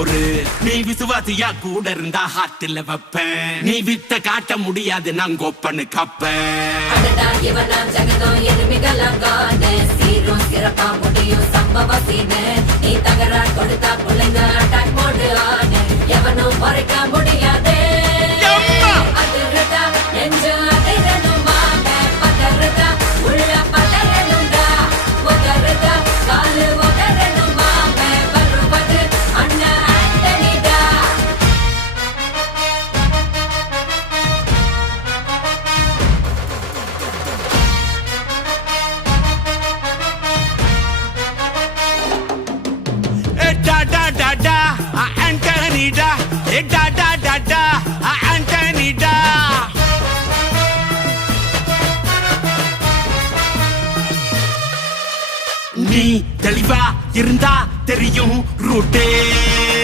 பொறு. நீ விசுவாசியா கூட இருந்தா ஹார்ட்ல வைப்பேன். நீ வித்த காட்ட முடியாது நான் கோப்பனு கப்பேன். இவனாம் ஜெகதம் எருமிகளாங்கான சீரும் சிறப்பா முடியும் சம்பவ சீனு. நீ தகராறு கொடுத்தா பிள்ளைங்க அட்டாக் மோடு ஆனு. எவனும் மறைக்க முடியாதே. அதிர்றதா நெஞ்சு அதிரணுமாங்க. பதறதா உள்ள பதறணுண்டா. உதறதா காலு உதறணுமாங்க. வருவது அண்ணன் ஆண்டனிடா. Antonida, Antonida. நீ தெளிவா இருந்தா தெரியும் ரூட்டே.